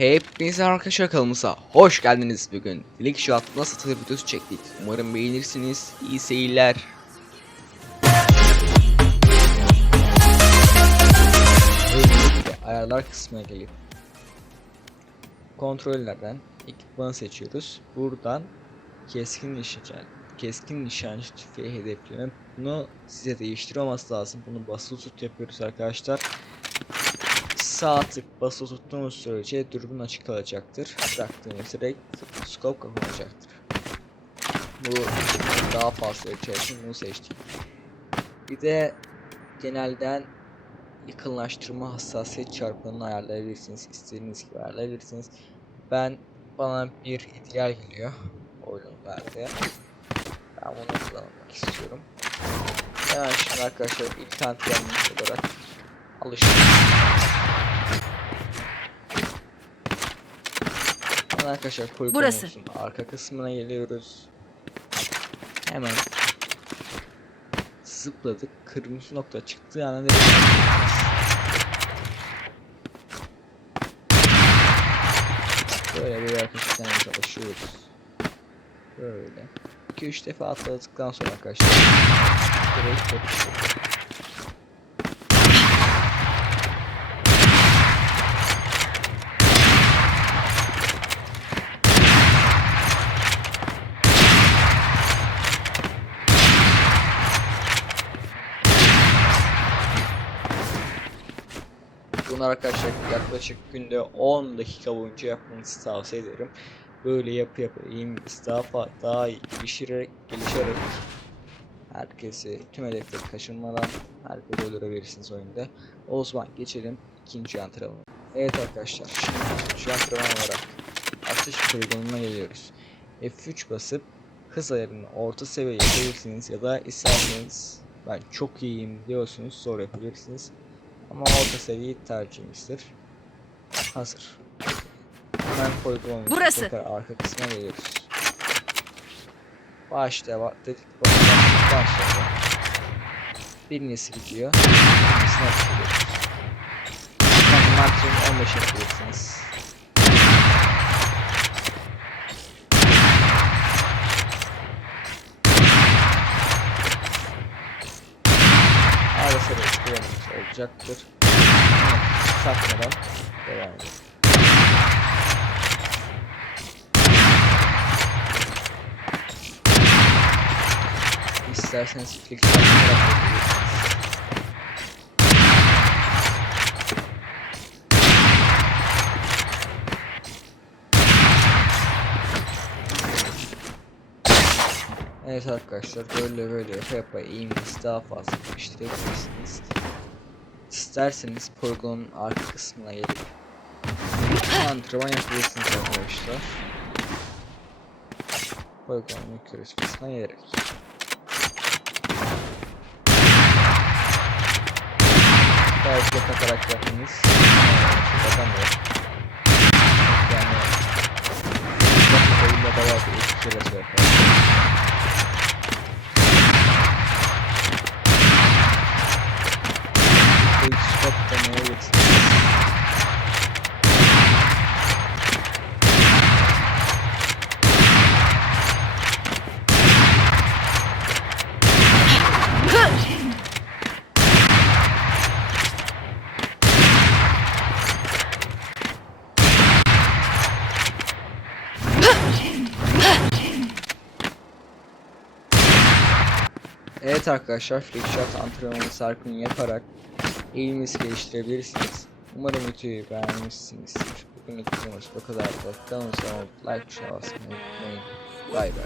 Hepinize arkadaşlar kanalımıza hoş geldiniz bugün. Flick Shot nasıl satılır videosu çektik. Umarım beğenirsiniz. İyi seyirler. Ayarlar kısmına gelip kontrollerden ekipmanı seçiyoruz. Buradan keskin nişancı keskin nişancı tüfeği hedefleme. Bunu size değiştirmemesi lazım. Bunu basılı tut yapıyoruz arkadaşlar. Sağ tık basılı tuttuğumuz sürece dürbün açık kalacaktır. Bıraktığımız direkt scope kapanacaktır. Bu daha fazla için bunu seçtik. Bir de genelden yakınlaştırma hassasiyet çarpanını ayarlayabilirsiniz. İstediğiniz gibi ayarlayabilirsiniz. Ben bana bir ideal geliyor oyunlarda. Ben bunu kullanmak istiyorum. Hemen şimdi arkadaşlar ilk antrenmanımız olarak alışın. Hemen arkadaşlar Burası. poligonumuzun arka kısmına geliyoruz. Hemen zıpladık. Kırmızı nokta çıktığı anda direkt Böyle bir arkadaşlar çalışıyoruz. Böyle. 2-3 defa atladıktan sonra arkadaşlar direkt yapıştırıyoruz. Bunu arkadaşlar yaklaşık günde 10 dakika boyunca yapmanızı tavsiye ederim. Böyle yapı eğiminiz daha daha iyi gelişerek, gelişerek herkesi tüm hedefleri kaçırmadan herkesi öldürebilirsiniz oyunda. O zaman geçelim ikinci antrenmana. Evet arkadaşlar şimdi ikinci antrenman olarak atış poligonuna geliyoruz. F3 basıp hız ayarını orta seviye yapabilirsiniz ya da isterseniz ben çok iyiyim diyorsunuz zor yapabilirsiniz. Ama orta seviye tercihimizdir. Hazır. Hemen poligonumuzun Burası. tekrar arka kısmına geliyoruz. Başta bak dedik sonra birincisi gidiyor. İkincisini açıyoruz. Yani maksimum 15 yapıyorsunuz. İsteyenimiz olacaktır. Sakmadan devam edelim. İsterseniz yapabilirsiniz. Evet arkadaşlar böyle böyle yapa yapa eğiminizi daha fazla geliştirebilirsiniz. İsterseniz poligonun arka kısmına gelip antrenman yapabilirsiniz arkadaşlar. Poligonun yukarı kısmına gelerek. Belki de takarak yapmanız kazanmıyor. Yani Bak oyunda bayağı bir eski şeyler yapar. Evet arkadaşlar flick shot antrenmanı sarkını yaparak eğiminizi geliştirebilirsiniz. Umarım videoyu beğenmişsinizdir. Bugünlük videomuz bu kadar da kanalımıza abone like tuşuna basmayı unutmayın. Bay bay.